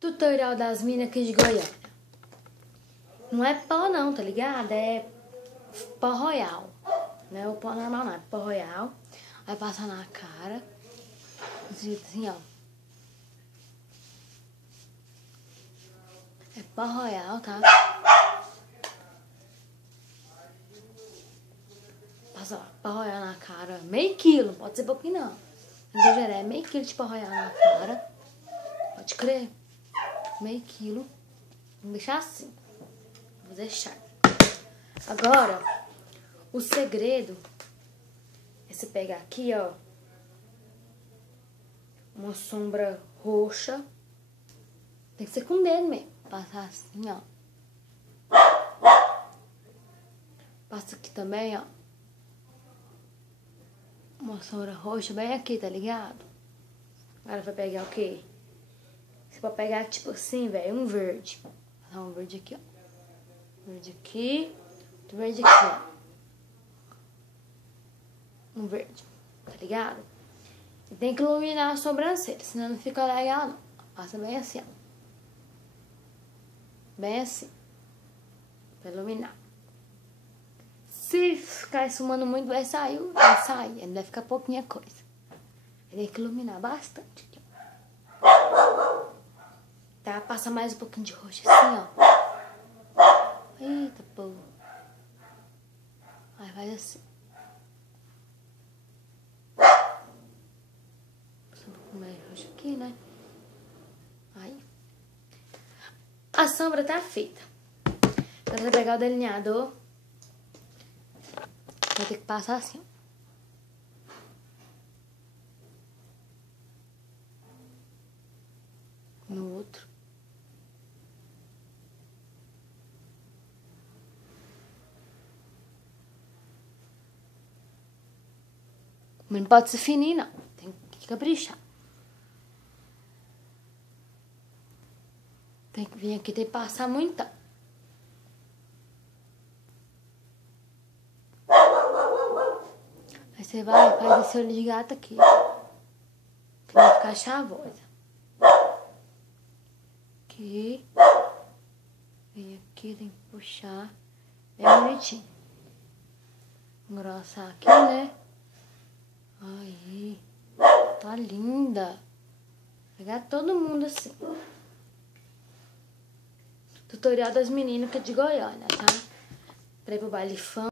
Tutorial das minas aqui de Goiânia. Não é pó não, tá ligado? É pó royal. Não é o pó normal não, é pó royal. Vai passar na cara. Assim, ó. É pó royal, tá? Passa ó, pó royal na cara. Meio quilo, pode ser pouquinho não. É meio quilo de pó royal na cara. Pode crer. Meio quilo. Vou deixar assim. Vou deixar. Agora, o segredo é você pegar aqui, ó, uma sombra roxa. Tem que ser com o dedo mesmo. Passar assim, ó. Passa aqui também, ó. Uma sombra roxa bem aqui, tá ligado? Agora vai pegar o quê? Você pode pegar, tipo assim, velho, um verde. Vou passar um verde aqui, ó. Verde aqui. Outro verde aqui, ó. Um verde, tá ligado? E tem que iluminar a sobrancelha, senão não fica legal, não. Passa bem assim, ó. Bem assim. Pra iluminar. Se ficar esfumando muito, vai sair. Ainda vai ficar pouquinha coisa. Tem que iluminar bastante aqui, ó. Tá? Passa mais um pouquinho de roxo assim, ó. Eita, pô. Aí vai assim. Passa um pouco mais de roxo aqui, né? Aí. A sombra tá feita. Agora você vai pegar o delineador. Vai ter que passar assim, ó. No outro. Mas não pode ser fininho, não. Tem que caprichar. Tem que vir aqui, tem que passar muito. Aí você faz esse olho de gato aqui. Que vai ficar chavosa. Aqui. Vem aqui, tem que puxar. Bem bonitinho. Engrossar aqui, né? Aí. Tá linda. Pegar todo mundo assim. Tutorial das meninas que é de Goiânia, tá? Pra ir pro baile funk.